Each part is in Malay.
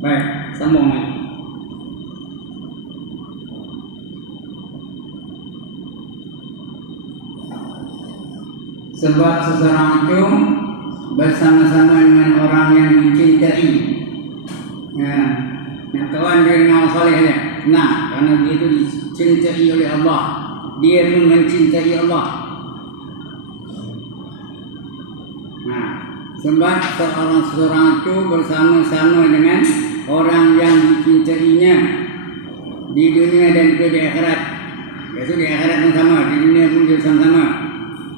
Baik, sambung lagi. Sebab seseorang itu bersama-sama dengan orang yang dicintai. Nah, kawan dia dengan orang soleh dia. Nah, karena dia itu dicintai oleh Allah, dia pun mencintai Allah. Nah, sebab seseorang itu bersama-sama dengan orang yang dicintainya di dunia dan juga di akhirat. Yaitu di akhirat pun sama, di dunia pun juga sama-sama.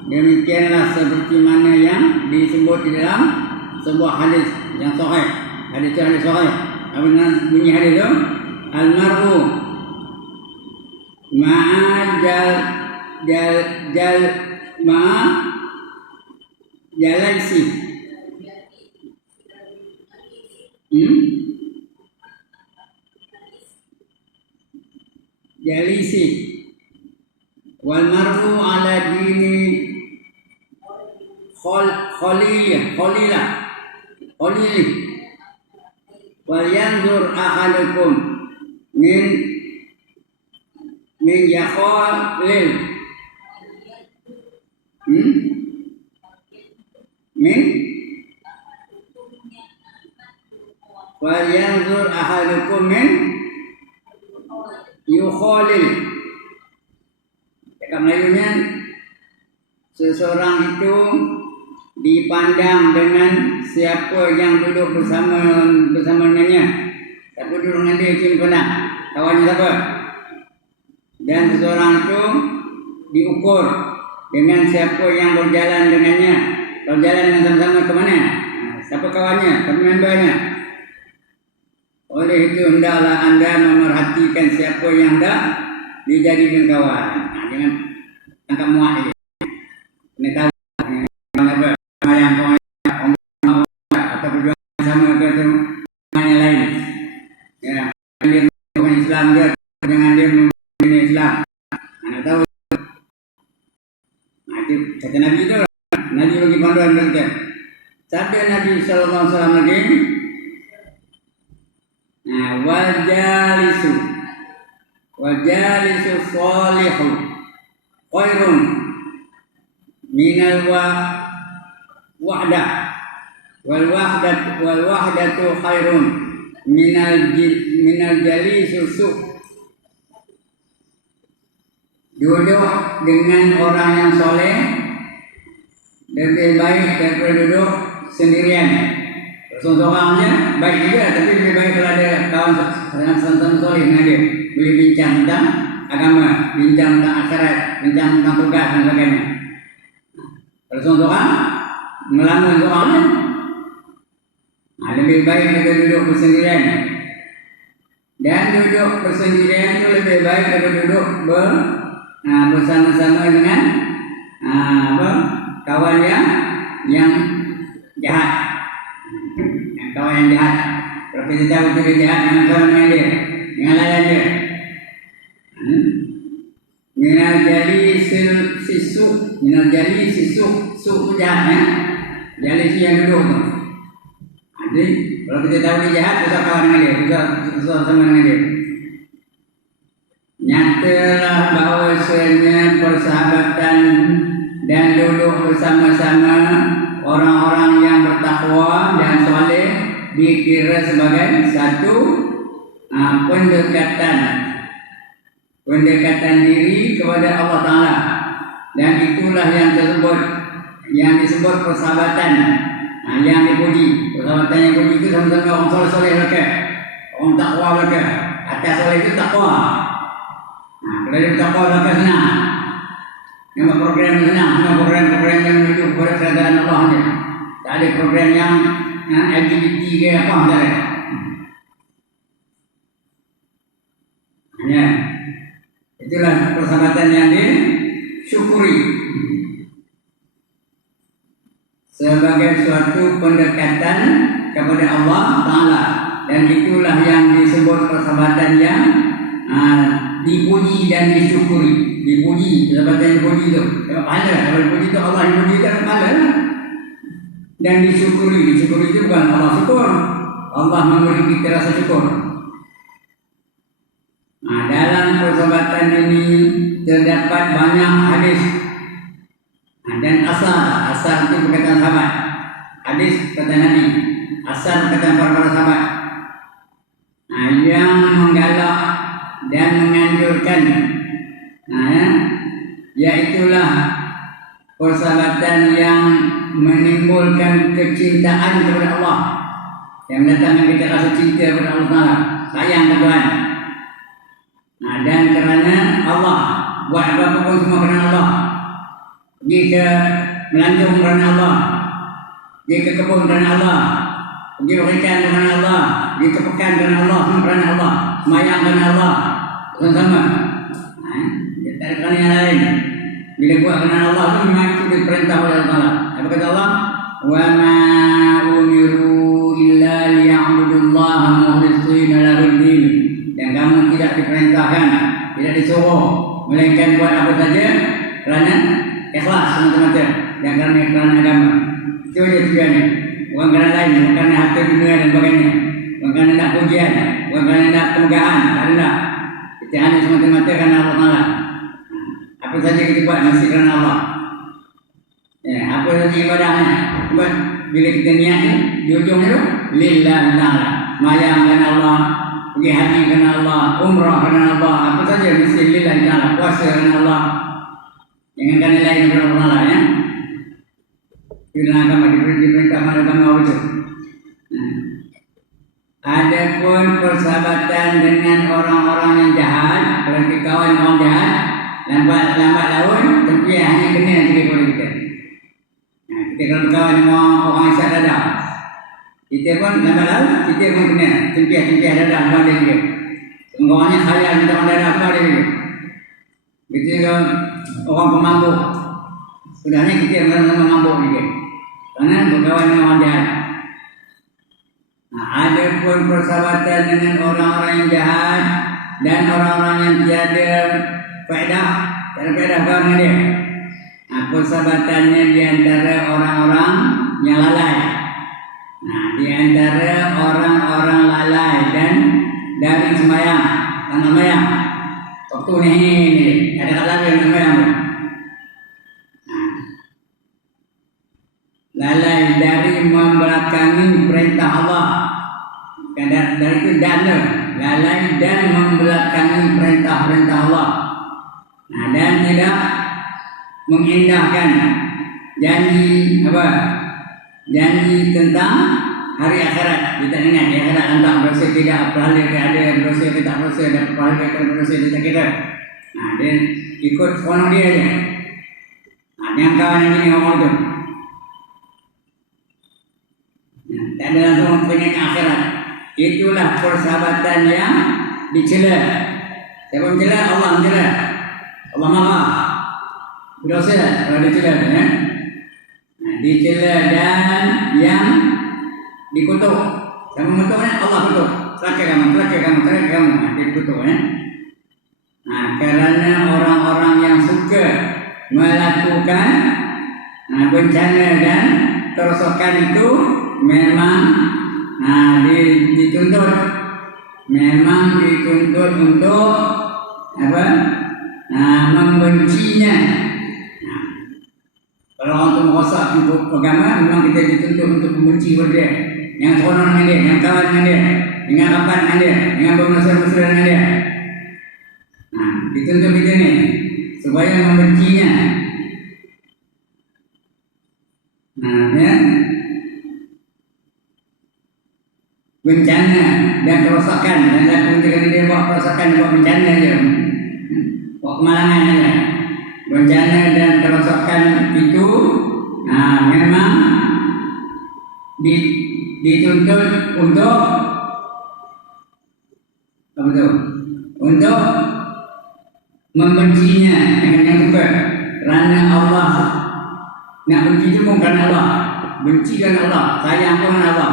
Demikianlah seperti mana yang disebut di dalam sebuah hadis yang sahih. Hadis sahih. Apa bunyi hadis itu? Al-mar'u ma'a jalaisi. Jalisi wal mar'u ala dini khalilih wal yanzur ahadukum min yakhalil wal yanzur ahadukum min yukhalil. Kata Melayunya, seseorang itu dipandang dengan siapa yang duduk bersama dengannya. Siapa duduk dengan dia itu dipandang, kawannya siapa. Dan seseorang itu diukur dengan siapa yang berjalan dengannya. Kalau jalan dengan sama-sama ke mana? Siapa kawannya, siapa membernya. Oleh itu hendaklah anda memerhatikan siapa yang hendak dijadikan kawan. Jangan tangkap muat aja. Ini tahu yang atau berjuang sama ke yang lain. Ya, dia bukan Islam dia dengan dia memilih Islam. Anda tahu. Nanti kata Nabi itu, Nabi bagi panduan kita. Sabda Nabi Sallallahu Alaihi Wasallam lagi. Nah, wajalisu salihu khairun minal wahdah wal wahdatu khairun minal jalisu su. Duduk dengan orang yang soleh lebih baik daripada duduk sendirian. Seorang-orangnya baik juga, tapi lebih baik kalau ada kawan sama-sama soleh dengan dia. Boleh bincang tentang agama, bincang tentang akhirat, bincang tentang tugas dan sebagainya. Kalau seorang melamun seorang, lebih baik kita duduk bersendirian. Dan duduk bersendirian itu lebih baik daripada duduk bersama-sama dengan kawan yang jahat. Kawan yang jahat. Kalau kita tahu dia jahat dengan kawan dengan dia, dengan layan dia. Minal jali sisu su jahatnya. Jali si yang duduk tu. Jadi kalau kita tahu dia jahat, kita kawan dengan dia, kita sama dengan dia. Nyatalah bahawasanya persahabatan dan duduk bersama-sama orang-orang yang bertakwa dan soleh dikira sebagai satu pendekatan diri kepada Allah Ta'ala. Dan itulah yang disebut persahabatan yang dipuji. Persahabatan yang dipuji itu sama-sama orang soleh mereka, orang takwa mereka. Atas soleh itu takwa. Kalau dia takwa mereka senang. Nama program senang, nama program yang menuju kepada keadaan Allah saja. Tak ada program yang LGBT ke apa saja. Ya, itulah persahabatan yang disyukuri sebagai suatu pendekatan kepada Allah Ta'ala. Dan itulah yang disebut persahabatan yang dipuji dan disyukuri. Dipuji, persahabatan dipuji itu dapat pahala. Kalau dipuji itu Allah dipuji itu dapat pahala. Dan disyukuri itu bukan Allah syukur, Allah memberi kita rasa syukur. Dalam persahabatan ini terdapat banyak hadis dan asar itu perkataan sahabat. Hadis kata Nabi, asar perkataan para sahabat yang menggalak dan menganjurkan, yaitulah persahabatan yang menimbulkan kecintaan kepada Allah, yang mendatangkan kita rasa cinta kepada Allah Ta'ala, sayang kepada Tuhan. Dan kerana Allah, buat apa pun semua kerana Allah. Pergi ke melancong kerana Allah, pergi ke kebun kerana Allah, pergi berikan kerana Allah, pergi ke pekan kerana Allah, semua kerana Allah, semayang kerana Allah, sama-sama. Tak ada kerana yang lain. Bila buat kerana Allah itu memang itu diperintah oleh Allah Ta'ala. Apa kata Allah? Wa ma umiru illa liya'budullaha mukhlishina lahud-din. Dan kamu tidak diperintahkan, tidak disuruh, melainkan buat apa saja kerana ikhlas semata-mata dan kerana agama. Itu dia tujuannya. Bukan kerana lain, bukan kerana harta dunia dan sebagainya, bukan kerana nak pujian, bukan kerana nak kemegahan, tak. Kita hanya semata-mata kerana Allah Ta'ala. Apa saja kita buat mesti kerana Allah. Apa saja ibadahnya, buat bila kita niatnya di ujung itu lillah ta'ala, mayang kerana Allah, pergi haji kerana Allah, umrah kerana Allah, apa saja mesti lillah ta'ala, puasa kerana Allah, jangan kerana lain kerana Allah Ta'ala, ya. Bila agama diperintah agama itu. Adapun persahabatan dengan orang-orang yang jahat, berarti kawan orang jahat, lambat laun, tapi hanya kena juga kepada kita. Kita kalau kawan dengan orang isyak dadah, kita pun lambat laun, kita pun kena cempiah dadah kepada dia. Orangnya sayang minta orang dadah kepada dia. Kita orang pemabuk, sebenarnya kita yang mabuk juga, karena berkawan dengan orang jahat. Adapun persahabatan dengan orang-orang yang jahat dan orang-orang yang tiada faedah, kawan dengan dia. Persahabatannya di antara orang-orang yang lalai. Di antara orang-orang lalai dan dari sembahyang, tanah sembahyang. Waktu ni ada kat lagi yang sembahyang. Lalai dari membelakangi perintah Allah. Dari itu dana, lalai dan membelakangi perintah-perintah Allah. Dan tidak mengindahkan janji janji tentang hari akhirat. Kita ingat di akhirat tentang berdosa tidak, pahala ada, berdosa tidak berdosa, dan pahala tidak berdosa kita kira. Dia ikut seronok dia aja. Yang kawan yang ini ngomong tu. Tak ada langsung pengen akhirat. Itulah persahabatan yang dicela. Siapa mencela? Allah mencela. Allah marah. Berdosa kalau dicela, ya. Dicela dan yang dikutuk. Siapa mengutuknya? Allah kutuk. Celaka kamu. Dia kutuk, ya. Kerana orang-orang yang suka melakukan bencana dan kerosakan itu memang dituntut untuk membencinya. Kalau orang itu merosak untuk agama, memang kita dituntut untuk membenci kepada dia, yang seronok dengan dia, yang kawan dengan dia, dengan rapat dengan dia, dengan bermesra-mesra dengan dia. Dituntut kita ni supaya membencinya. Bencana dan kerosakan, dan laku ketika dia buat kerosakan, buat bencana je, buat kemalangan je. Bencana dan kerosakan itu memang dituntut untuk apa tu? Untuk membencinya dengan yang suka. Kerana Allah nak benci itu pun kerana Allah, benci kerana Allah, sayang pun kerana Allah.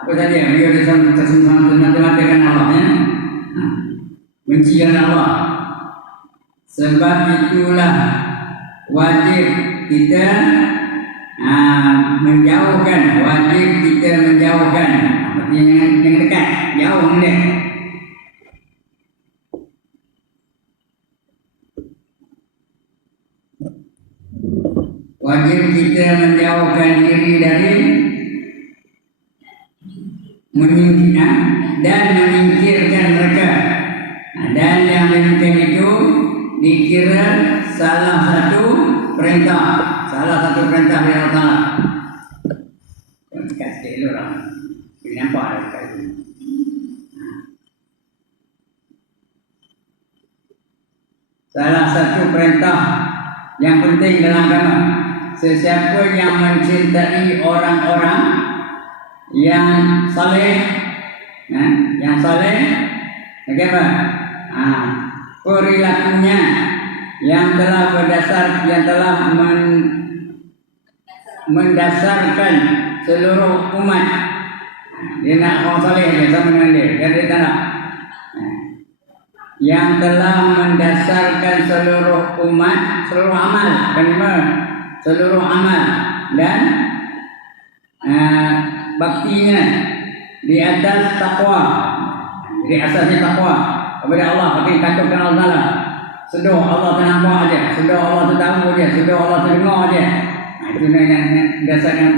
Apa tadi? Dia tersembang mati-matikan Allah ya. Benci dengan Allah. Sebab itulah wajib kita menjauhkan. Wajib kita menjauhkan. Artinya yang dekat, jauh ni. Wajib kita menjauhkan diri dari dan menyingkirkan mereka. Dan yang demikian itu dikira salah satu perintah dari Allah Ta'ala. Dekat sikit dulu orang. Boleh nampak dah dekat sini. Salah satu perintah yang penting dalam agama. Sesiapa yang mencintai orang-orang yang saleh, bagaimana? Perilakunya yang telah mendasarkan seluruh umat. Dia nak orang saleh dia sama dengan dia tak nak. Yang telah mendasarkan seluruh umat, seluruh amal, seluruh amal dan baktinya di atas takwa. Jadi asasnya takwa kepada Allah, tapi takutkan Allah Taala. Sedar Allah ternampak aja, sedar Allah tertahu aja, sedar Allah terdengar aja. Itu dasarnya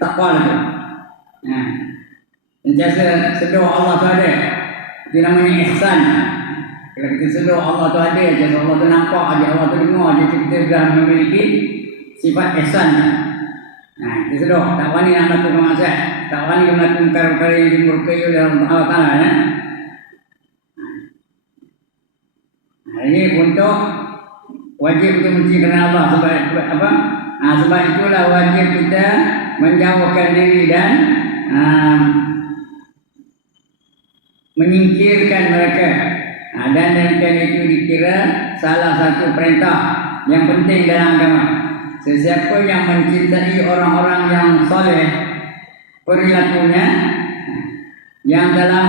takwa itu. Sentiasa sedar Allah tu ada. Itu namanya ihsan. Kalau kita sedar Allah tu ada, jadi Allah ternampak aja, Allah terdengar aja, kita sudah memiliki sifat ihsan. Kita sedar, tak wani nak melakukan maksiat, tak wani melakukan perkara yang dimurkai oleh Allah Taala ya. Ini untuk wajib untuk benci kerana Allah. Sebab apa? Sebab itulah wajib kita menjauhkan diri dan menyingkirkan mereka. Dan demikian itu dikira salah satu perintah yang penting dalam agama. Sesiapa yang mencintai orang-orang yang soleh, perilakunya yang dalam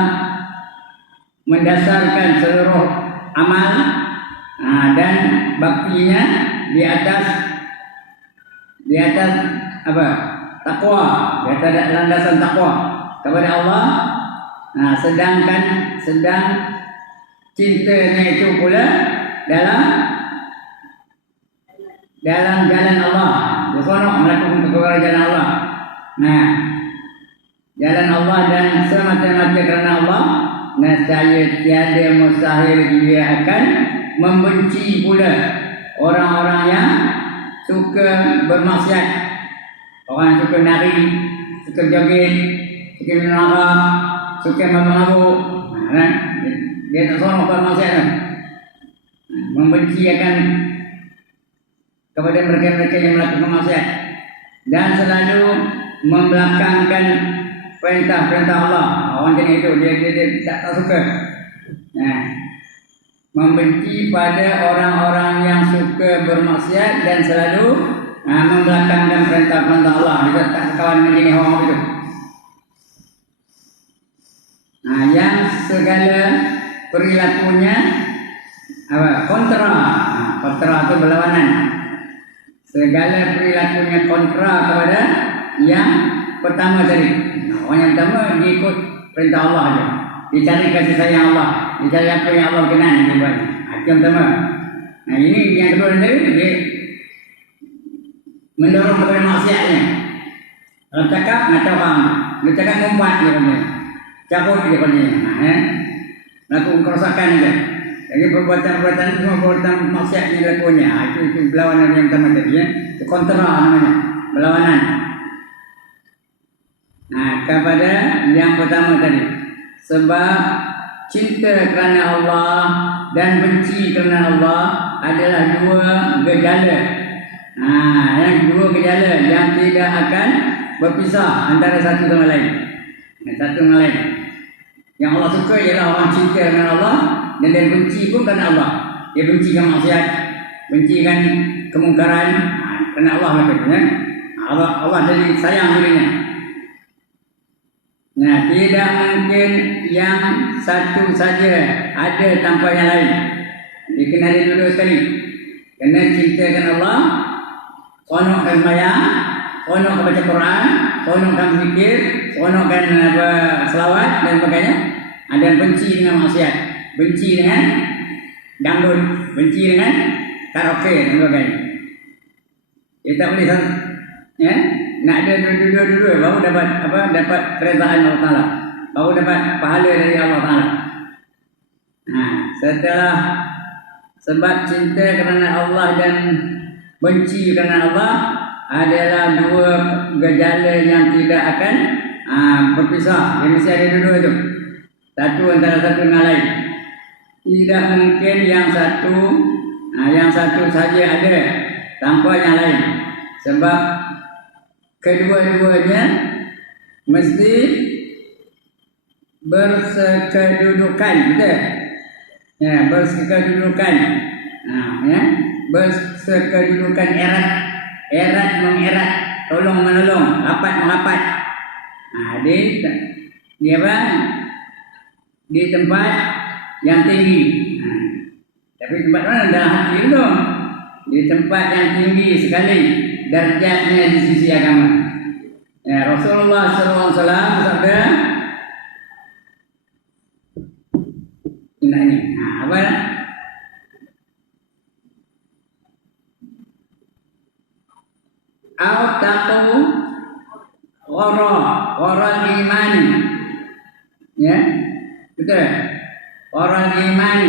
mendasarkan seluruh amal dan baktinya di atas apa? Takwa, di atas landasan takwa kepada Allah. Sedang cintanya itu pula dalam jalan Allah. Berseronok melakukan perkara jalan Allah. Jalan Allah dan semata-mata kerana Allah, nescaya tiada mustahil dia akan membenci pula orang-orang yang suka bermaksiat. Orang yang suka nari, suka joget, suka menara, suka mabuk. Dia tak seronok bermaksiat tu. Membenci akan kepada mereka-mereka yang melakukan maksiat dan selalu membelakangkan perintah-perintah Allah. Orang jenis itu dia tak suka. Membenci pada orang-orang yang suka bermaksiat dan selalu membelakangkan perintah-perintah Allah. Dia tak kawan dengan jenis orang itu. Yang segala perilakunya kontra. Kontra itu berlawanan. Segala perilakunya kontra kepada yang pertama tadi. Orang yang pertama dia ikut perintah Allah saja. Dia cari kasih sayang Allah. Dia cari apa yang Allah kenal dia buat. Itu yang pertama. Ini yang kedua tadi dia mendorong kepada maksiatnya. Kalau cakap macam orang, dia cakap ngumpat dia punya, cabut dia punya. Lakukan kerosakan dia. Jadi perbuatan-perbuatan itu semua perbuatan maksiat yang dilakukannya. Itu berlawanan yang pertama tadi ya. Itu kontra namanya, berlawanan. Kepada yang pertama tadi. Sebab cinta kerana Allah dan benci kerana Allah adalah dua gejala. Yang dua gejala yang tidak akan berpisah antara satu dengan lain. Satu dengan lain. Yang Allah suka ialah orang cinta dengan Allah. Dan dia benci pun kerana Allah. Dia bencikan maksiat, bencikan kemungkaran kerana Allah maksudnya. Allah jadi sayang dirinya. Nah, tidak mungkin yang satu saja ada tanpa yang lain. Dia kena ada dulu sekali. Kena cintakan Allah, konokkan sembahyang, konokkan baca Quran, konokkan zikir, konokkan selawat dan sebagainya. Ada benci dengan maksiat, benci dengan dangdut, benci dengan karaoke dan sebagainya. Dia tak boleh ya, nak ada dua-dua baru dapat keredaan Allah Taala, baru dapat pahala dari Allah Taala. Nah, setelah sebab cinta kerana Allah dan benci kerana Allah adalah dua gejala yang tidak akan berpisah. Dia mesti ada dua itu. Satu antara satu dengan lain. Tidak mungkin yang satu saja ada tanpa yang lain. Sebab kedua-duanya mesti bersekedudukan, betul? Ya, bersekedudukan. Ya, bersekedudukan erat mengerat, tolong menolong, rapat merapat. Dia apa? Di tempat yang tinggi. Tapi tempat mana? Dalam hati itu. Di tempat yang tinggi sekali darjatnya di sisi agama. Ya, Rasulullah SAW bersabda, ini apa? Al-taqu ghara iman. Ya, betul. Ghara iman.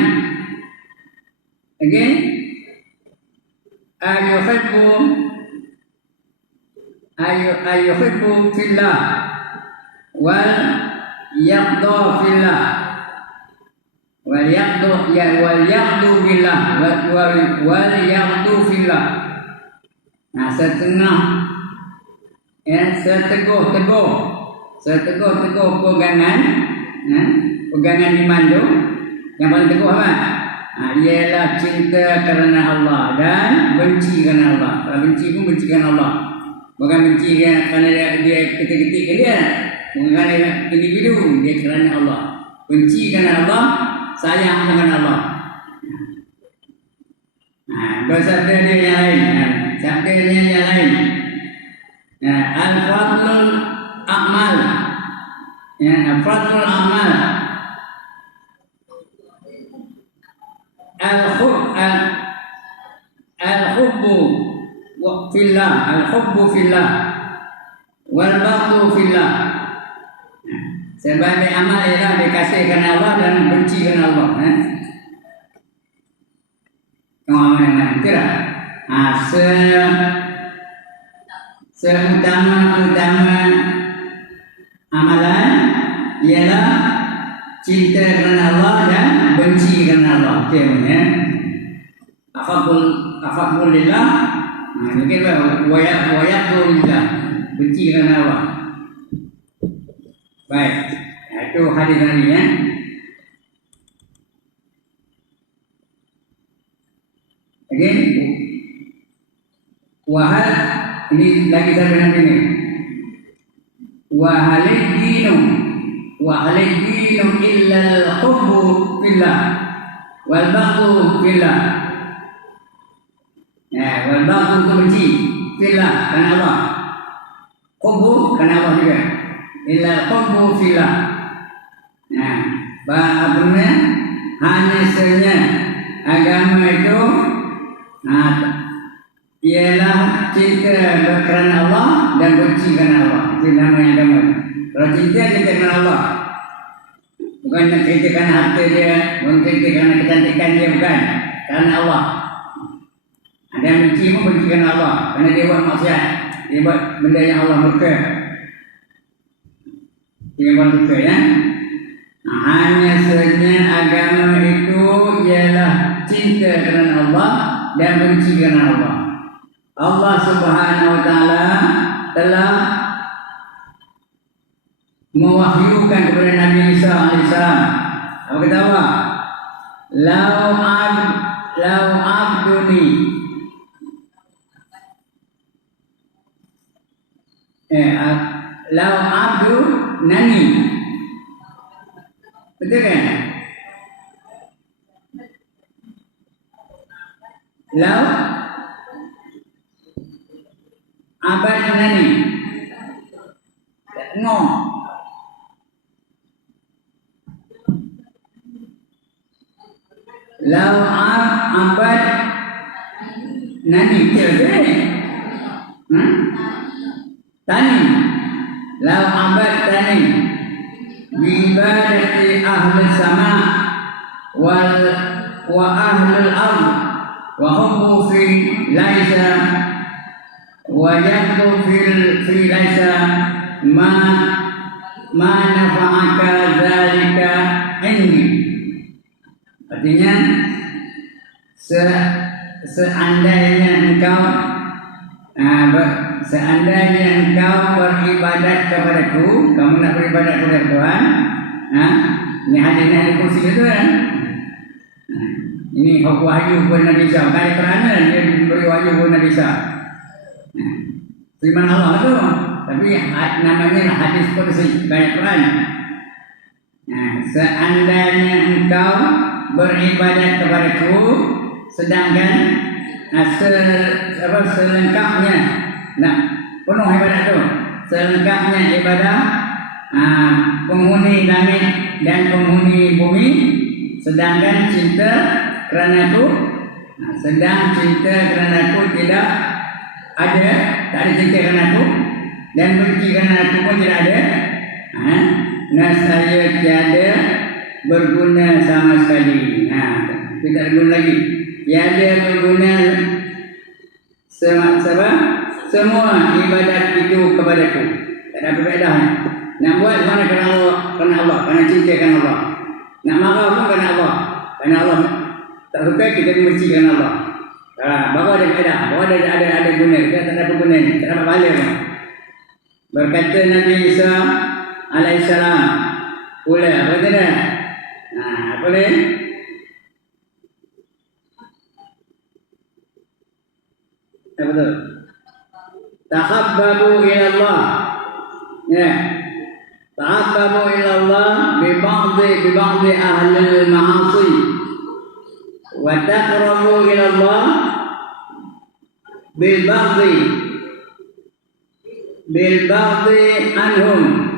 Again, ayuhibbu fillah wal yaqdu fillah wal yaqdu billah wal yaqdu fillah. Nah, setengah seteguh pegangan iman tu yang paling teguh apa? Ialah cinta kerana Allah dan benci kerana Allah. Kalau benci pun benci kerana Allah, bukan benci kerana dia ketik-ketik dia, bukan kerana individu, dia kerana Allah. Benci kerana Allah, sayang kerana Allah. Bersabda dia yang lain, sabda dia yang lain. Al-fadlul a'mal. Al-fadlul a'mal. Al-hubbu fillah, al-hubbu fillah, wal baghdhu fillah. Sebagai amal ialah dikasih kerana Allah dan benci kerana Allah. Amal tidak. Seutama amalan ialah cinta kerana Allah dan benci kerana Allah. Okey, afaqul lillah. Mungkin wayaqul lillah, benci kerana Allah. Baik, itu hadis tadi ya. Again, wahal ini lagi saya bilang ini. Wahalid dinu illa al-hubbu fillah wal baghdhu fillah. Ya, wal baghdhu itu benci fillah kerana Allah. Hubbu kerana Allah juga. Illa al-hubbu fillah. Nah, bahasanya hanya saja agama itu ialah cinta kerana Allah dan benci kerana Allah. Itu namanya agama. Kalau cinta kerana Allah, bukan cinta kerana harta dia, bukan cinta kerana kecantikan dia, bukan kerana Allah. Ada yang benci pun benci kerana Allah, kerana dia buat maksiat, dia buat benda yang Allah murka. Dia buat murka ya. Hanya saja agama itu ialah cinta kerana Allah dan benci kerana Allah. Allah Subhanahu wa taala telah mewahyukan kepada Nabi Isa alaihissalam. Apa kata Allah? Lau abduni lau abdu nani. Betul kan? Lau abad nani. No. Lau abad nani. Betul. Tani. Lau abad tani. Ibadati ahli sama wal wa ahli al-ard wa hum fi laisa wa yaktu fi laisa ma nafa'aka dzalika indi. Artinya seandainya engkau beribadat kepadaku, kamu nak beribadat kepada Tuhan, ini hadisnya kursi itu kan? Ini wahyu buat Nabi Isa. Kali kerana dia beri wahyu buat Nabi Isa. Firman Allah tu, tapi namanya hadis kursi kayak Quran. Seandainya engkau beribadat kepadaku, sedangkan selengkapnya, penuh ibadat tu, selengkapnya ibadah penghuni langit dan penghuni bumi, sedangkan cinta kerana aku, sedang cinta kerana aku tidak ada, tak ada cinta kerana aku, dan benci kerana aku pun tidak ada, saya tiada berguna sama sekali. Tidak berguna lagi. Tiada berguna semua ibadat itu kepadaku. Tak ada perbezaan. Nak buat mana kerana Allah, kerana cinta kerana Allah. Nak marah pun kerana Allah. Kerana Allah tak suka, kita benci kerana Allah. Baru ada faedah, baru ada guna. Kita tak ada guna, tak dapat pahala pun. Berkata Nabi Isa alaihissalam pula, apa kata? Apa ni? Apa tu? Tahabbabu ila Allah. Ya. Tahabbabu ila Allah bi ba'dhi ahli al-ma'asi. Wa taqrabu ila Allah bil ba'dhi anhum.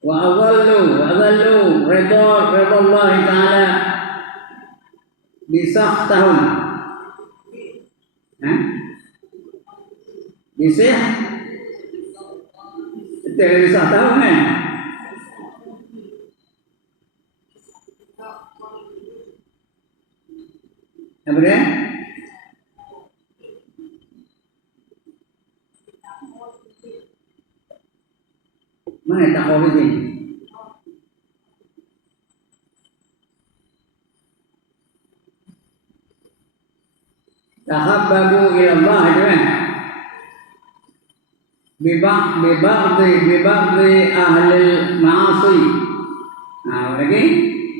Wa adallu ridha Allah Ta'ala bisahtahum. Bisah? Betul bisahtahum kan? Apa dia? Mana tak kau begini? Tahabbabu ila Allah itu kan? Bibagdi ahli ma'asi. Lagi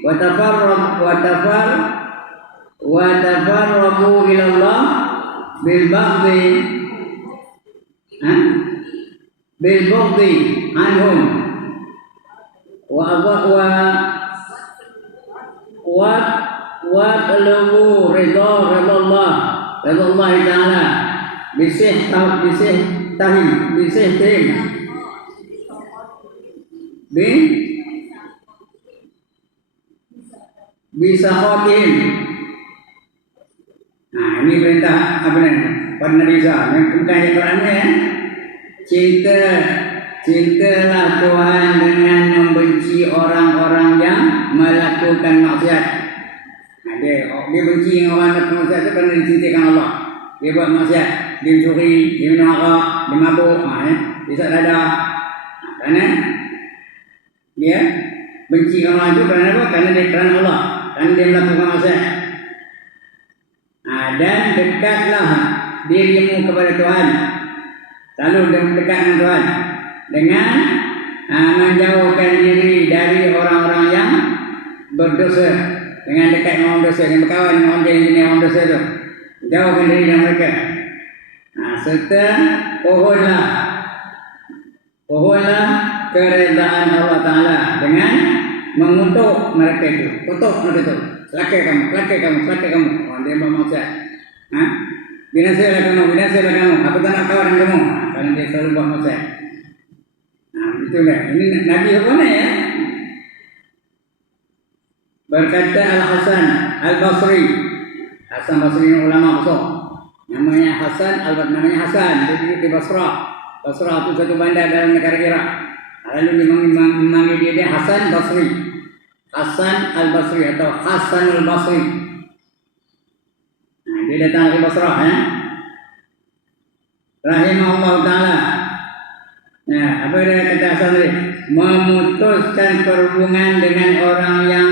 watafarrabu ila Allah bilbagdi anhum wa talabu ridha Allah Ta'ala bisa khotim. Ini perintah apa ni? Pada Nabi Isa. Yang bukan ayat Qurannya ya. Cintalah Tuhan dengan membenci orang-orang yang melakukan maksiat. Dia benci dengan orang yang melakukan maksiat itu kerana dicintakan Allah. Dia buat maksiat, dia mencuri, dia minum arak, dia mabuk, dia isap dadah. Kerana dia benci orang itu kerana apa? Kerana dia kerana Allah, kerana dia melakukan maksiat. Dan dekatlah dirimu kepada Tuhan. Selalu dekat dengan Tuhan dengan menjauhkan diri dari orang-orang yang berdosa. Dengan dekat dengan orang dosa, dengan berkawan dengan orang jenis orang dosa itu, jauhkan diri dari mereka. Serta pohonlah keredaan Allah Ta'ala dengan mengutuk mereka itu. Kutuk mereka itu. Celaka kamu. Orang dia bermaksud. Binasalah kamu. Aku tak nak kawan dengan kamu. Karena dia selalu bermaksud. Itulah. Ini Nabi apa ya? Berkata Al-Hasan Al-Basri. Hasan Basri ini ulama besar. Namanya Hasan, namanya Hasan. Dia duduk di Basrah. Basrah itu satu bandar dalam negara Iraq. Lalu memanggil dia Hasan Basri. Hasan Al-Basri atau Hasan Al-Basri. Nah, dia datang dari Basrah ya. Rahimahullah Ta'ala. Nah, apa dia kata Hasan tadi? Memutuskan perhubungan dengan orang yang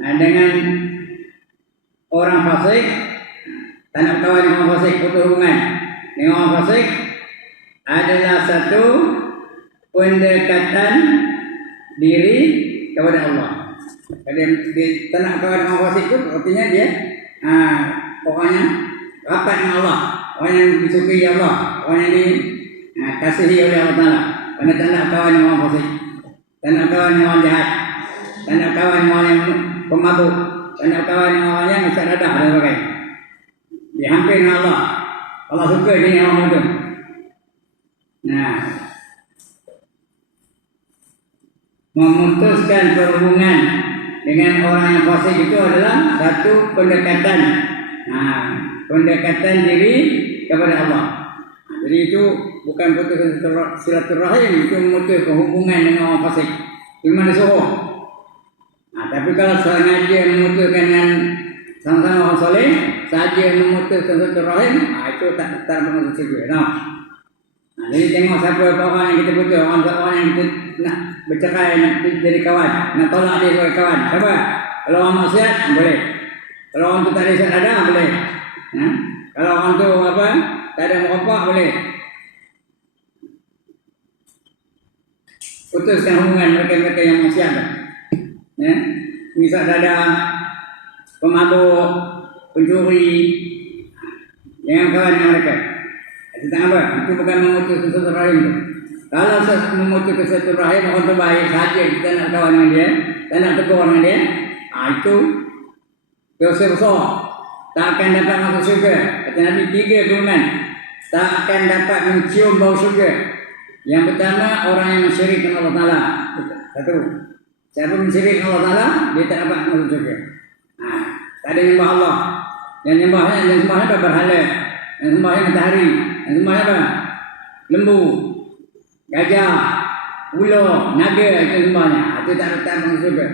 dengan orang fasik. Tak nak kawan dengan orang fasik, putus hubungan dengan orang fasik adalah satu pendekatan diri kepada Allah. Kalau dia tak nak kawan dengan orang fasik itu artinya dia orang yang rapat dengan Allah, orang yang disukai Allah, orang yang dikasihi oleh Allah Ta'ala. Kerana tak nak kawan dengan orang fasik, tak nak kawan dengan orang jahat, tak nak kawan dengan orang yang pemabuk, tak nak kawan dengan orang yang isak dadah dan sebagainya. Dia hampir dengan Allah. Allah suka jenis orang itu. Nah, memutuskan perhubungan dengan orang yang fasik itu adalah satu pendekatan. Pendekatan diri kepada Allah. Jadi itu bukan putus silaturahim, itu memutuskan hubungan dengan orang fasik. Memang disuruh. Tapi kalau sengaja memutuskan dengan sama-sama orang soleh, saja memutuskan silaturahim, itu tak bermaksud juga. Jadi tengok siapa orang yang kita putus, orang yang kita nak bercerai, nak jadi kawan, nak tolak dia sebagai kawan. Siapa? Kalau orang maksiat, boleh. Kalau orang tu tak ada isyak ada, boleh. Kalau orang tu tak ada merokok, boleh. Putuskan hubungan mereka-mereka yang maksiat. Misal ada pemabuk, pencuri, jangan kawan dengan mereka. Tentang apa? Itu bukan memutuskan silaturahim. Kalau memutuskan silaturahim, orang terbaik saja kita nak kawan dengan dia, tak nak tegur dengan dia, itu dosa besar. Tak akan dapat masuk syurga. Kata Nabi 3 golongan tak akan dapat mencium bau syurga. Yang pertama, orang yang syirik dengan Allah Ta'ala. Satu, siapa mensyirik dengan Allah Ta'ala, dia tak dapat masuk syurga. Tak ada nyembah Allah. Yang sembahnya apa? Berhala. Yang sembahnya matahari. Yang sembahnya apa? Lembu, gajah, ular, naga, itu sembahnya. Itu tak dapat masuk syurga.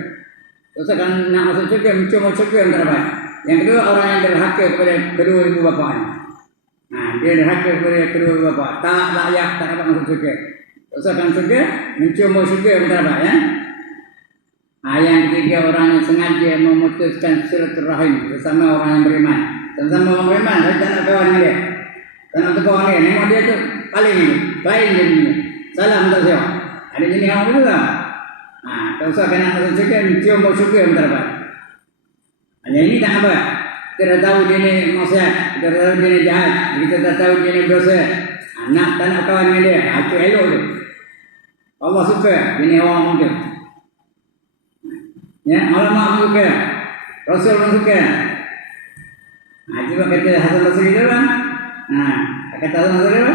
Terus akan nak masuk syurga, mencium syurga yang tak dapat. Yang kedua, orang yang derhaka kepada kedua ibu bapanya. Dia derhaka kepada kedua ibu bapa. Tak layak, tak dapat masuk syurga. Terus akan syurga, mencium syurga yang tak dapat. Yang ketiga, orang yang sengaja memutuskan silaturahim bersama orang yang beriman. Sama orang beriman, saya tak nak kawan dengan dia. Tak nak tegur dengan dia. Memang dia tu paling lain jenisnya. Salam tak siapa. Ada jenis orang itu lah. Tak usah kena masuk syurga, mencium syurga yang tak dapat. Hanya ini tak apa. Kita dah tahu dia ni maksiat, kita dah tahu dia ni jahat, kita dah tahu dia ni berdosa. Tak nak kawan dengan dia. Itu elok tu. Allah suka jenis orang macam tu. Ulama suka, Rasul pun suka. Cuba kata Hasan Basri tu kan. Kata Hasan Basri tu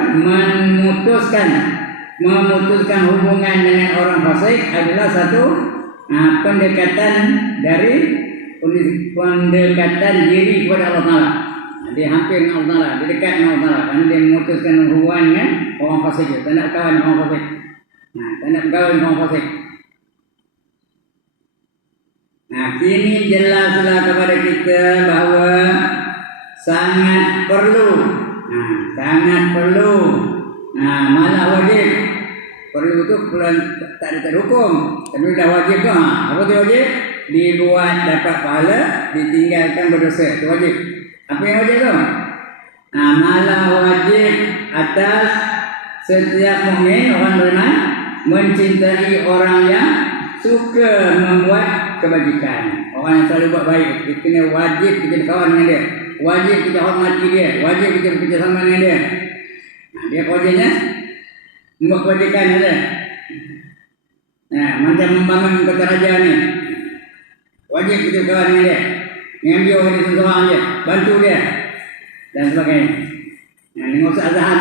memutuskan hubungan dengan orang fasik adalah satu pendekatan diri kepada Allah Ta'ala. Dia hampir dengan Allah Ta'ala, dia dekat dengan Allah Ta'ala. Kerana dia memutuskan hubungan dengan orang fasik itu. Tak nak kawan dengan orang fasik. Tak nak berkawan dengan orang fasik. Kini jelaslah kepada kita bahawa sangat perlu, malah wajib. Perlu itu tak ada hukum, tapi dah wajib ke? Apa tu wajib? Dibuat dapat pahala, ditinggalkan berdosa. Itu wajib. Apa yang wajib tu? Malah wajib atas setiap mukmin, orang beriman, mencintai orang yang suka membuat kebajikan. Orang yang selalu buat baik, kita kena wajib kita berkawan dengan dia, wajib kita hormati dia, wajib kita bekerjasama dengan dia. Dia kerjanya membuat kebajikan saja. Nah, macam membangun kota raja ni, wajib kita kawan dengan dia, mengambil orang di seseorang dia, bantu dia dan sebagainya. Nah, ini ngusah azahan,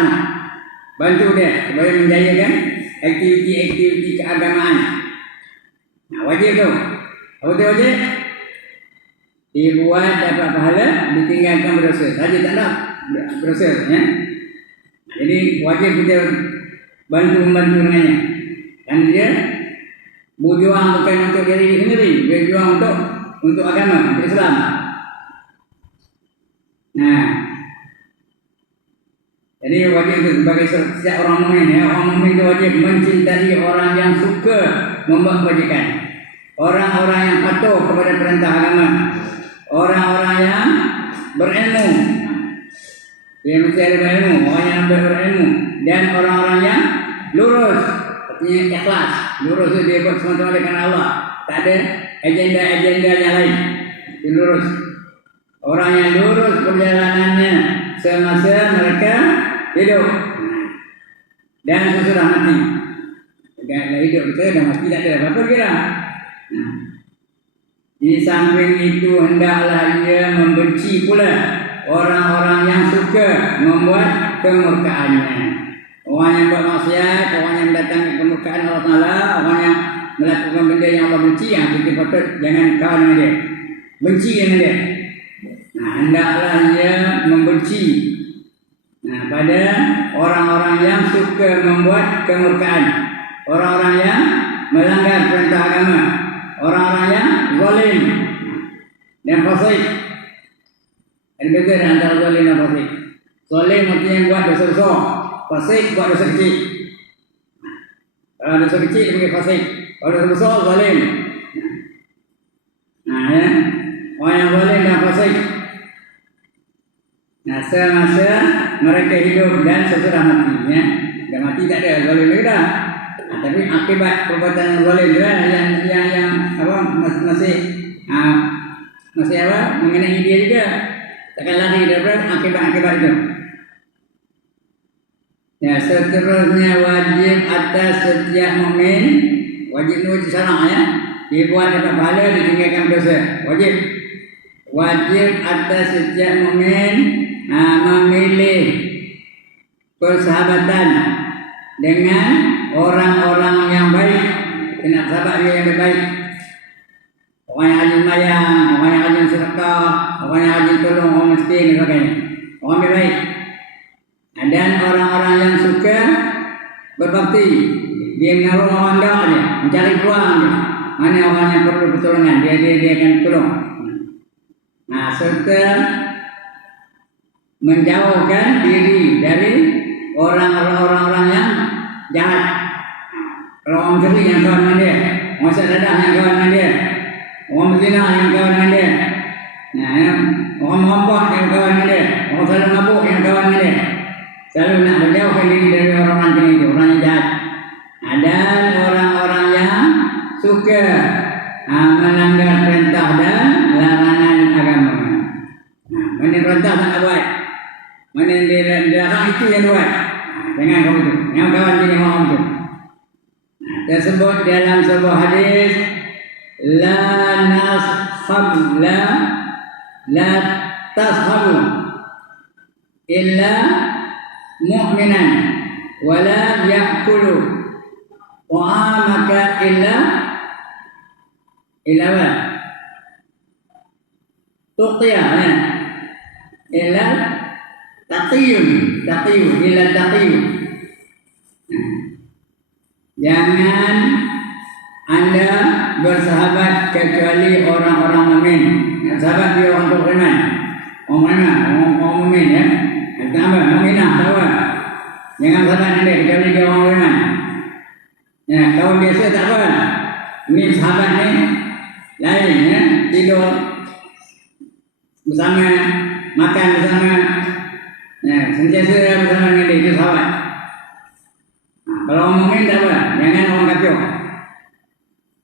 bantu dia supaya menjayakan aktiviti-aktiviti keagamaan. Nah, wajib tu. Apa tu wajib? Dibuat dapat pahala, ditinggalkan berdosa. Saja tak nak berdosa, ya. Jadi wajib kita membantu dengannya. Dan dia berjuang bukan untuk diri sendiri, berjuang untuk agama, untuk Islam. Nah, jadi wajib itu sebagai setiap orang mukmin, ya. Orang mukmin itu wajib mencintai orang yang suka membuat kebajikan, orang-orang yang patuh kepada perintah agama, orang-orang yang berilmu. Dia mesti ada berilmu, orang yang berilmu, dan orang-orang yang lurus, artinya ikhlas. Lurus itu dia buat semata-mata kerana Allah, tak ada agenda-agenda yang lain. Dia lurus. Orang yang lurus perjalanannya semasa mereka hidup dan sesudah mati. Kalau hidup kita dah mati, tak ada apa-apa kira. Di samping itu hendaklah ia membenci pula orang-orang yang suka membuat kemurkaannya. Orang yang buat maksiat, orang yang mendatangkan kemurkaan Allah Ta'ala, orang yang melakukan benda yang Allah benci, yang kita patut jangan kawan dengan dia, benci dengan dia. Nah, hendaklah ia membenci pada orang-orang yang suka membuat kemurkaan, orang-orang yang melanggar perintah agama, orang-orang yang zalim dan fasik. Ada beza antara zalim dan fasik. Zalim artinya buat dosa besar, fasik buat dosa kecil. Kalau dosa kecil dipanggil fasik, kalau dosa besar zalim. Nah, ya, orang yang zalim dan fasik. Nah, semasa mereka hidup dan sesudah mati, ya. Dah mati tak ada zalim lagi dah. Nah, tapi akibat perbuatan zalim tu yang apa masih apa mengenai dia juga, takkan lari daripada akibat-akibat itu. Ya, seterusnya wajib atas setiap mukmin, wajib itu syarak, ya. Dibuat dapat pahala, ditinggalkan dosa. Wajib atas setiap mukmin memilih persahabatan dengan orang-orang yang baik. Kita nak sahabat dia yang baik. Orang yang rajin mayang, orang yang rajin sedekah, orang yang rajin tolong orang miskin dan sebagainya. Orang yang baik. Dan orang-orang yang suka berbakti. Dia menaruh orang dak dia, mencari peluang dia. Mana orang yang perlu pertolongan, dia akan tolong. Nah, serta menjauhkan diri dari orang-orang yang jahat. Kalau orang curi yang kawan dengan dia, orang dadah yang kawan dengan dia, orang berzina yang kawan dengan dia, nah, orang merampok yang kawan dengan dia, orang selalu mabuk yang kawan dengan dia. Selalu nak menjauhkan diri dari orang-orang macam itu, orang yang jahat. Dan orang-orang yang suka melanggar perintah dan larangan agama. Mana perintah tak nak buat, mana dilarang itu yang buat. Jangan kamu tu, yang kawan jenis orang tu. Tersebut dalam sebuah hadis, la tashabu illa mu'minan wa la ya'kulu ta'amaka illa apa? Tuqiyah, ya. Illa taqiyun illa taqiyun. Jangan anda bersahabat kecuali orang-orang mukmin. Sahabat dia orang beriman, orang mukmin, ya. Apa? Mukminah, tahu? Jangan sahabat anda kecuali dia orang beriman. Ya, kawan biasa tak apa. Ini sahabat ni lain, ya. Tidur bersama, makan bersama, ya, sentiasa bersama dengan dia, itu sahabat. Kalau orang mukmin tak apa, jangan orang kafir.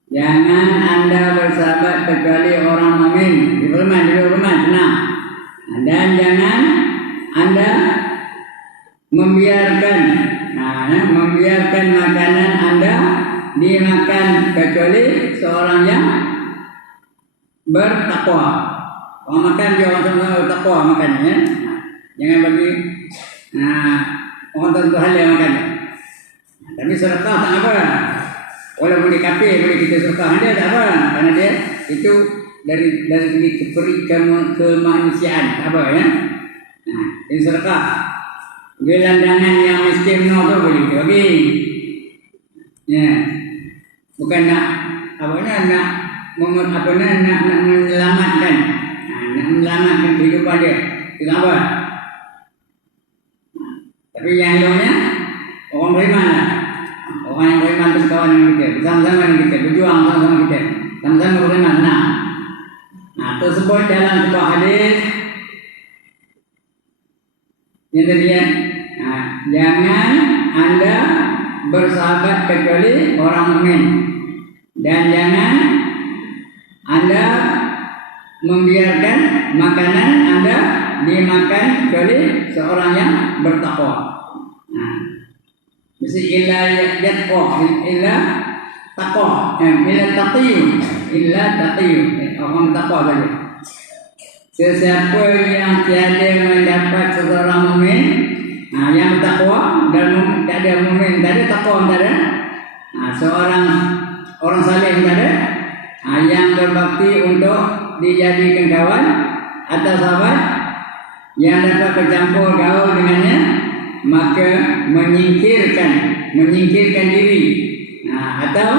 Jangan anda bersahabat kecuali orang mukmin. Di firman senang. Dan jangan anda membiarkan makanan anda dimakan kecuali seorang yang bertakwa. Orang makan dia orang sama bertakwa makannya. Jangan bagi orang tentu hal yang makan. Tapi sedekah tak apa. Walaupun di kafe boleh kita sedekah dia tak apa. Karena dia itu dari segi kemanusiaan tak apa ya. Ini sedekah. Gelandangan yang miskin tu boleh bagi. Ya. Bukan nak nak menyelamatkan. Nak menyelamatkan kehidupan dia. Itu apa? Tapi yang lainnya orang beriman lah. Orang yang beriman itu kawan dengan kita, bersama-sama dengan kita, berjuang bersama kita, sama-sama beriman. Tersebut dalam sebuah hadis yang tadi jangan anda bersahabat kecuali orang mukmin, dan jangan anda membiarkan makanan anda dimakan kecuali seorang yang bertakwa. Mesti illa yatqa illa taqwa, illa taqiyun, illa taqiyun. Orang takwa saja. Sesiapa yang tiada mendapat seorang mukmin, yang bertakwa dan tak ada mukmin, tak ada takwa, tak ada. Seorang orang saleh tak ada, yang berbakti untuk dijadikan kawan atau sahabat yang dapat bercampur gaul dengannya, maka menyingkirkan diri atau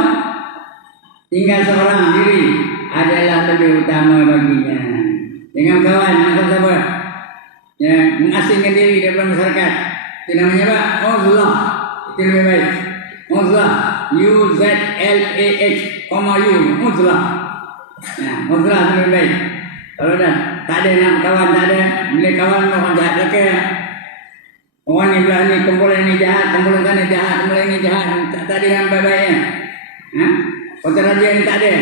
tinggal seorang diri adalah lebih utama baginya. Dengan kawan atau sahabat yang mengasingkan diri daripada masyarakat, itu namanya apa? Uzlah. Itu lebih baik. Uzlah, UZLAH, uzlah. Uzlah itu lebih baik. Kalau dah tak ada nak kawan, tak ada, bila kawan orang jahat belakang, orang ni belah ni, kumpulan ni jahat, kumpulan sana jahat, kumpulan ni jahat, tak ada yang baik-baiknya. Kota raja ni tak ada.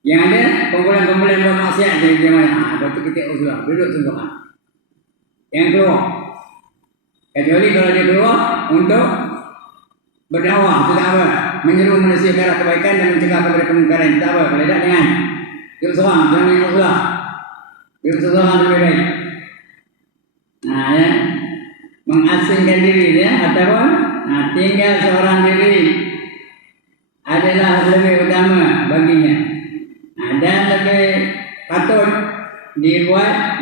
Yang ada kumpulan-kumpulan bermaksiat jadi mana? Lepas tu kita uzlah, duduk sungguh. Yang keluar, kecuali kalau dia keluar untuk berdakwah, itu tak apa. Menyeru manusia ke arah kebaikan dan mencegah kepada kemungkaran, tak apa. Kalau tak, jangan. Duduk seorang, jangan yang uzlah. Duduk seorang lebih baik. Mengasingkan diri dia ataupun tinggal seorang diri adalah lebih utama baginya. Dan lebih patut dibuat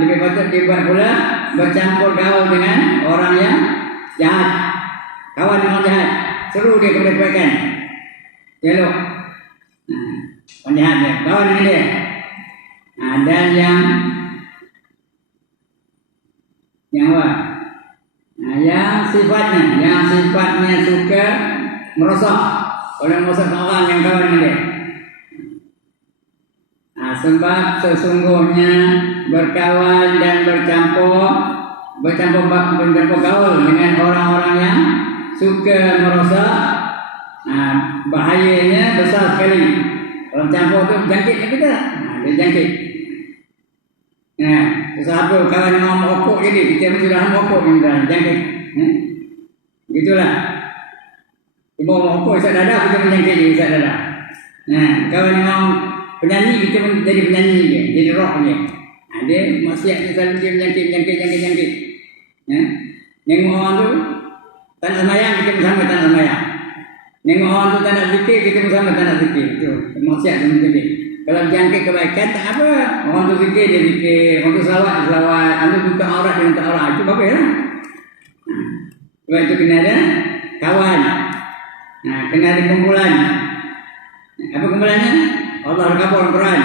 pula bercampur gaul dengan orang yang jahat, kawan orang jahat, seru dia kepada kebaikan, elok orang jahat dia, kawan dengan dia. Dan yang apa? Yang sifatnya suka merosak, orang merosak orang yang kawan dengan dia. Sebab sesungguhnya berkawan dan bercampur gaul dengan orang-orang yang suka merosak, bahayanya besar sekali. Orang campur tu jangkit kita, dia jangkit. Siapa kawan yang mau merokok jadi kita mesti dah merokok kan, jangkit. Gitulah. Ibu merokok isap dadah, kita menjangkit dia isap dadah. Kawan yang mau penyanyi, kita pun jadi penyanyi dia, jadi rock dia. Dia maksiat dia selalu dia menjangkit. Nengok orang tu tak nak sembahyang, kita bersama tak nak sembahyang. Nengok orang tu tak nak zikir, kita bersama tak nak zikir. Itu maksiat dia menjangkit. Kalau jangkit kebaikan tak apa. Orang tu zikir, dia zikir. Orang tu selawat, orang tu buka aurat, dia minta aurat. Itu bagus lah. Sebab itu kena ada kawan. Kena ada kumpulan. Apa kumpulannya? Allah berkata dalam Quran,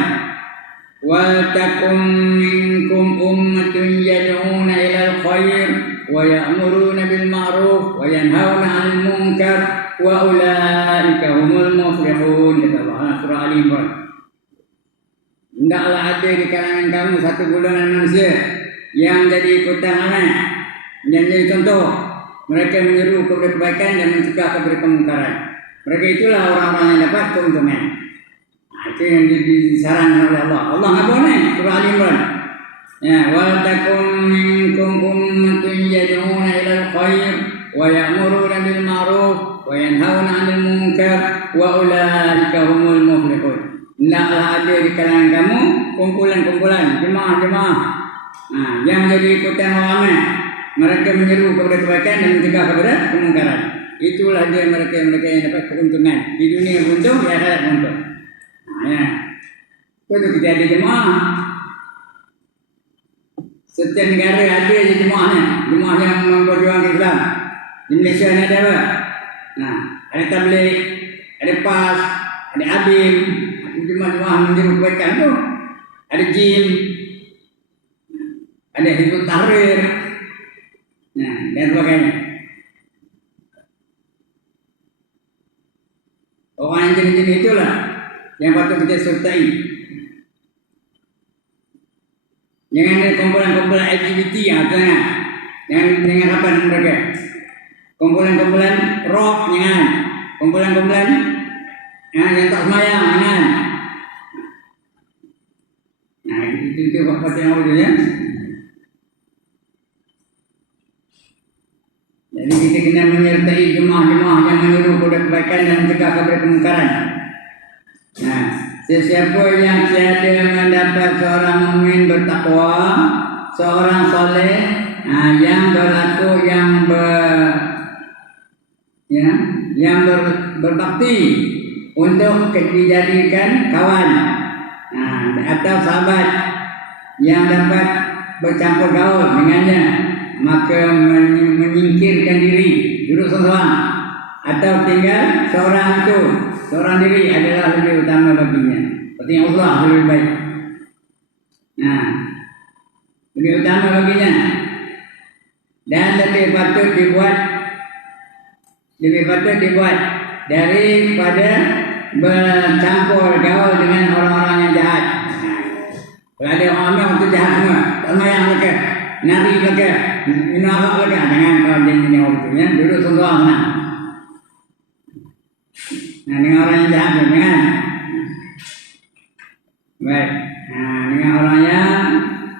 wa takum minkum ummatun yad'una ila al-khair wa ya'muruna bil ma'ruf wa yanhauna 'anil munkar wa ulaika humul muflihun. Kata Allah, surah Ali Imran. Hendaklah ada di kalangan kamu satu golongan manusia yang jadi ikutan amal, yang jadi contoh. Mereka menyeru kepada kebaikan dan mencegah kepada kemungkaran. Mereka itulah orang-orang yang dapat keuntungan. Itu yang disarankan oleh Allah. Allah apa ni? Surah Ali Imran. Wa takum minkum ummatun yad'una ila al-khair wa ya'muruna bil ma'ruf wa yanhauna 'anil munkar wa ulaika humul muflihun. Hendaklah ada di kalangan kamu kumpulan-kumpulan, jemaah-jemaah yang jadi ikutan orang ramai. Mereka menyeru kepada kebaikan dan mencegah kepada kemungkaran. Itulah dia mereka yang dapat keuntungan di dunia untung, di akhirat untung. Ya. Itu kita ada jemaah. Setiap negara ada je jemaahnya, jemaah yang memperjuangkan Islam. Di Malaysia ni ada apa? Ada tabligh, ada PAS, ada ABIM, jemaah-jemaah menyeru kebaikan tu. Ada JIM, ada Hizbut Tahrir, dan sebagainya. Orang yang jenis-jenis itulah yang patut kita sertai. Jangan ada kumpulan-kumpulan LGBT jangan harapan mereka. Kumpulan-kumpulan rock jangan. Kumpulan-kumpulan yang tak semayang jangan. Itu patut yang awal ya. Jadi kita kena menyertai jemaah-jemaah yang menyeru kepada kebaikan dan mencegah kepada kemungkaran. Sesiapa yang tiada mendapat seorang mukmin bertakwa, seorang soleh, yang berlaku yang berbakti untuk dijadikan kawan, atau sahabat yang dapat bercampur gaul dengannya, maka menyingkirkan diri, duduk seorang atau tinggal seorang itu, seorang diri adalah lebih utama baginya. Seperti yang Allah lebih baik. Lebih utama baginya. Dan lebih patut dibuat daripada bercampur gaul dengan orang-orang yang jahat. Kalau ada orang yang jahat semua, tak semayang mereka, nari mereka, minum arak mereka, jangan kau jenis orang itu, ya, duduk seorang sana. Dengan orang yang jahat tu, jangan. Baik. Dengan orang yang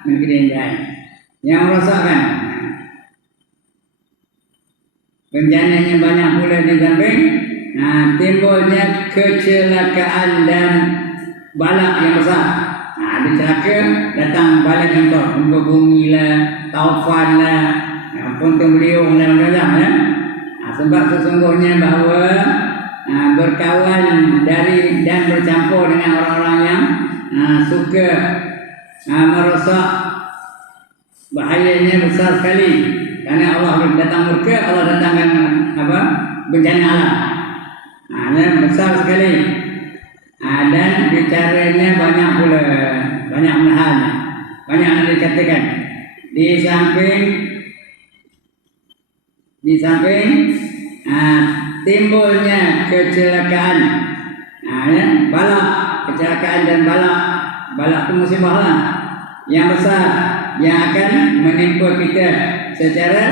mungkin jahat, yang merosakkan. Bencananya banyak pula di samping. Timbulnya kecelakaan dan balak yang besar. Ada celaka, datang balak yang besar, gempa bumi lah, taufan lah, puntang beliung dan macam-macam ya. Sebab sesungguhnya bahawa berkawan dari dan bercampur dengan orang-orang yang suka merosak, bahayanya besar sekali. Karena Allah datang murka, Allah datangkan bencana alam. Besar sekali. Dan bicaranya banyak pula, banyak menahan, banyak yang dikatakan. Di samping timbulnya kecelakaan, balak, kecelakaan dan balak itu musibah lah yang besar yang akan menimpa kita secara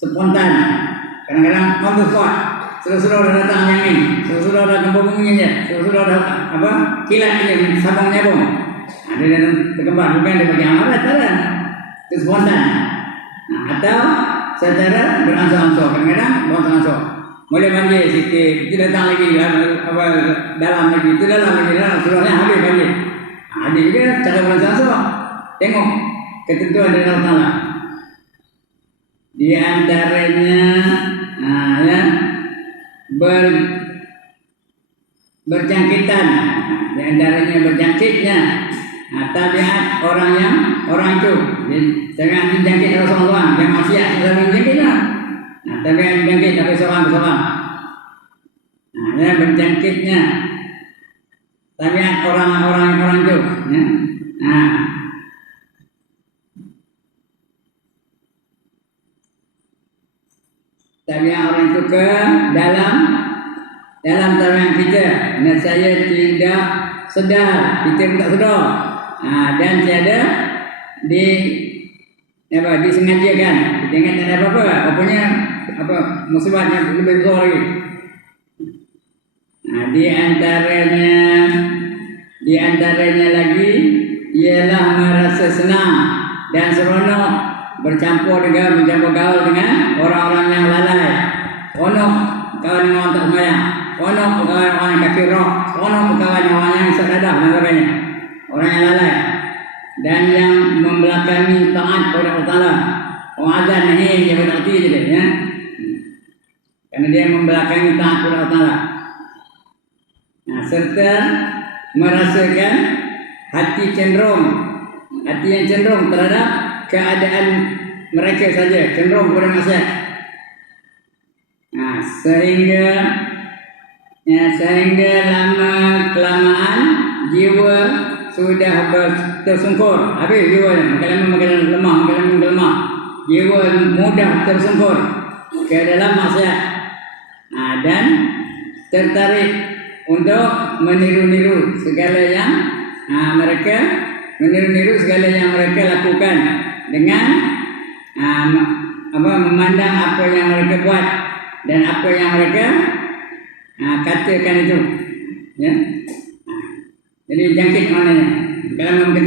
spontan. Kadang-kadang on the spot, sudah datang angin, sudah ada gempa bumi aja, sudah ada kilat ini, sabang nyabung. Ada yang terkembar, bukan dia bagi amarat lah, itu spontan. Atau secara beransur-ansur, kadang-kadang beransur-ansur. Mulai banjir sikit, itu datang lagi, dalam lagi, itu dalam lagi, sudahnya habis banjir. Ada juga cara beransur-ansur. Tengok ketentuan dari Allah Ta'ala. Di antaranya berjangkitan, di antaranya berjangkitnya tabiat orang itu. Jangan dijangkit oleh seorang yang maksiat, jangan dijangkitlah. Tabiat dijangkit tapi seorang. Berjangkitnya tabiat orang itu. Tabiat orang itu ke dalam tabiat kita. Saya tidak sedar, kita pun tak sedar, dan tiada disengajakan. Kita ingat tak ada apa-apa, musibahnya lebih besar lagi. Di antaranya lagi ialah merasa senang dan seronok bercampur gaul dengan orang-orang yang lalai. Seronok kawan orang tak sembahyang, seronok kawan orang yang kaki roh, seronok kawan orang yang isak dadah dan sebagainya, orang yang lalai dan yang membelakangi taat kepada Allah Taala. Orang azan ni dia berarti je dia, ya. Kerana dia membelakangi taat kepada Allah Taala. Nah, serta merasakan hati yang cenderung terhadap keadaan mereka saja, cenderung kepada maksiat. Nah, sehingga lama kelamaan jiwa sudah tersungkur. Habis jiwa makin lemah, jiwa mudah tersungkur ke dalam maksiat. Nah, dan tertarik untuk meniru segala yang mereka lakukan dengan memandang apa yang mereka buat dan apa yang mereka katakan itu, ya. Jadi jangkit maknanya. Kalau makin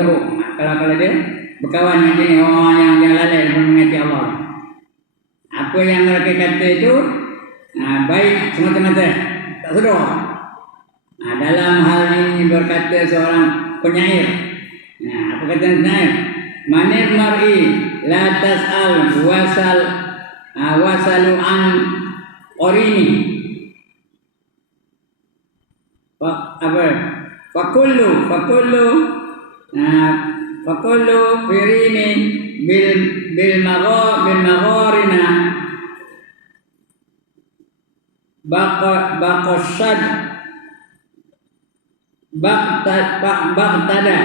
teruk. Kalau dia berkawan dengan orang yang lalai mengingati Allah. Apa yang mereka kata itu baik semata-mata, tak sedar. Dalam hal ini berkata seorang penyair. Apa kata penyair? Manir mar'i la tas'al wasalu an qarini. Fakullu firini bil magharina baqashad baqtada.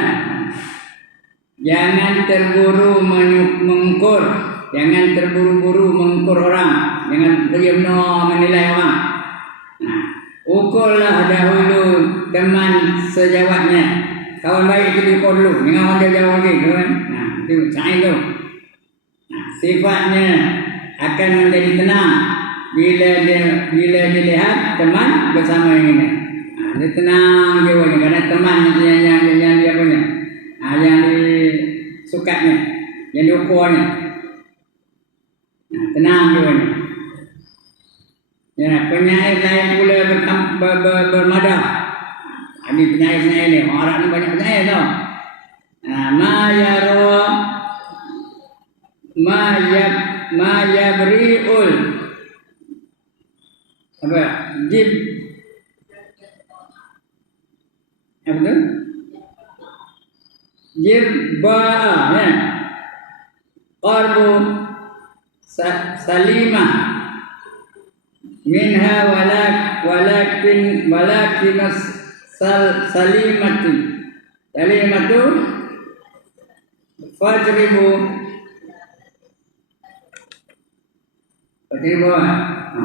Jangan terburu mengukur, jangan terburu-buru mengukur orang, jangan beriamno menilai orang. Ukurlah dahulu teman sejawatnya. Kawan baik itu diukur dulu, dengan orang jauh lagi, kan? Itu saya itu. Sifatnya akan menjadi tenang bila dilihat teman bersama yang ini. Dia tenang jiwanya karena teman yang dia punya, yang disukanya, yang diukurnya. Tenang jiwanya. Ya, penyair lain pula bermadah. Ini penyair ni, orang ni banyak penyair tau. Ma yabriul apa? Apa tu? Jibba'a, ya. Qalbu salimah minha walakin salimatu fajribu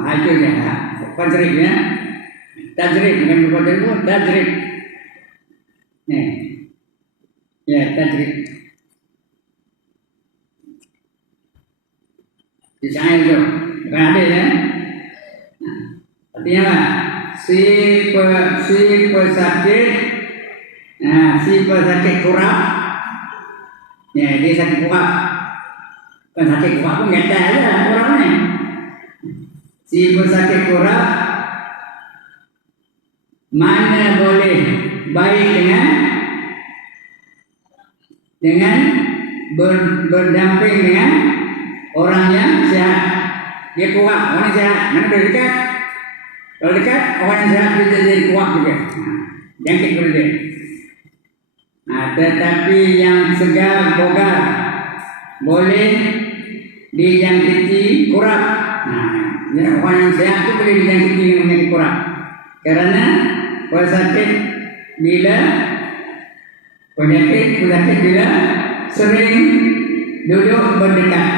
hasilnya fajrib, ya. Tajrib bukan fajribu, tajrib. Nih. Ya, tajrib. Disain tu. Bukan ada, ya. Artinya apa? Si pesakit kurap, ya, dia sakit kurap. Kan sakit kurap pun nyata aja orang ni. Si pesakit kurap mana boleh baik dengan berdamping dengan orang yang sehat. Dia kurap, orang yang sehat, mana boleh dekat? Kalau dekat, orang yang sehat dia jadi kuat juga. Jangkit kepada dia. Tetapi yang segar, bogar boleh dijangkiti kurap. Orang yang sehat itu boleh dijangkiti dengan penyakit kurap. Kerana pesakit bila sering duduk berdekat.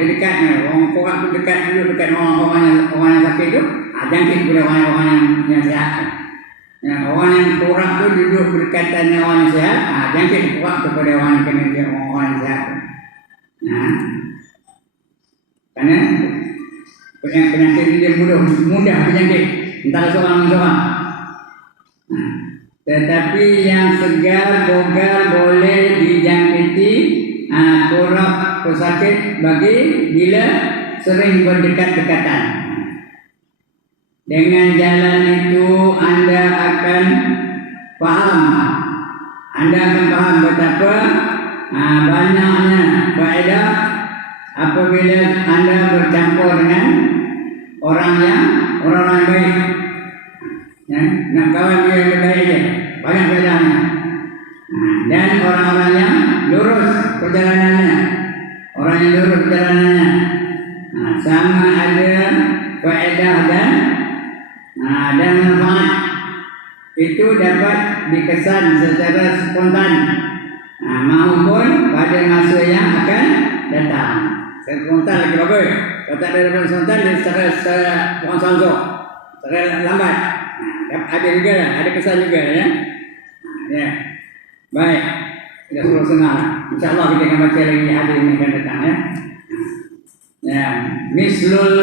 Dia dekat, orang kurap itu dekat, duduk dekat orang yang sakit itu. Jangkit kepada orang yang sehat. Orang yang kurang tu duduk berdekatan dengan orang yang sehat. Jangkit kurang kepada orang yang kena orang yang sehat. Karena penyakit ini dia mudah berjangkit antara seorang dengan seorang. Tetapi yang segar bogar boleh dijangkiti kurang pesakit bagi bila sering berdekat-dekatan. Dengan jalan itu anda akan faham. Anda akan faham betapa banyaknya faedah apabila anda bercampur dengan orang-orang baik. Ya, nak kawan dia yang baik je, banyak faedahnya. Dan orang-orang yang lurus perjalanannya, orang yang lurus perjalanannya, sama ada faedah dan manfaat. Itu dapat dikesan secara spontan, maupun pada masa yang akan datang. Spontan lagi bagus. Kalau tak ada dapat spontan, dia secara langsung, secara lambat. Ada juga lah, ada kesan juga ya. Ya, baik. Sudah 10:30. InsyaAllah kita akan baca lagi hadis yang akan datang ya. Ya, mislul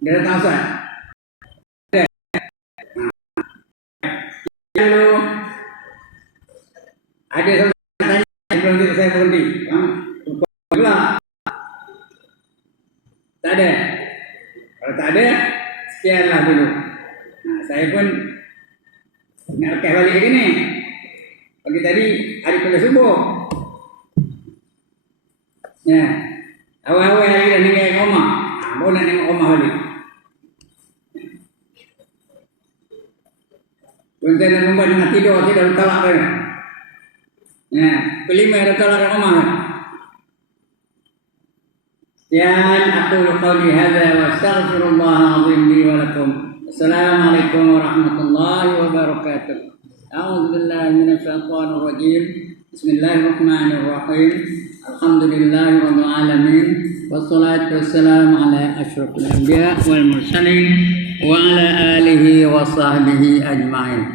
dia datang Ustaz. Lalu ada satu tanya sebelum saya berhenti. Tak ada. Kalau tak ada, sekianlah dulu. Saya pun nak rekas balik lagi ni. Pagi tadi hari pada subuh. Ya. Awal-awal lagi dah tinggal kat rumah. Baru nak tengok rumah balik. Tuan-tuan dan puan dengan tidur, saya dah talak dah. Ya. Kelima dah talak kat rumah. Sekian aku qauli hadza wa astaghfirullah azim li wa lakum. Assalamualaikum warahmatullahi wabarakatuh. A'udzu billahi minasyaitonir rajim. Bismillahirrahmanirrahim. Alhamdulillahirabbil alamin. Wassalatu wassalamu ala asyrofil anbiya wal mursalin wa ala alihi wa sahbihi ajma'in.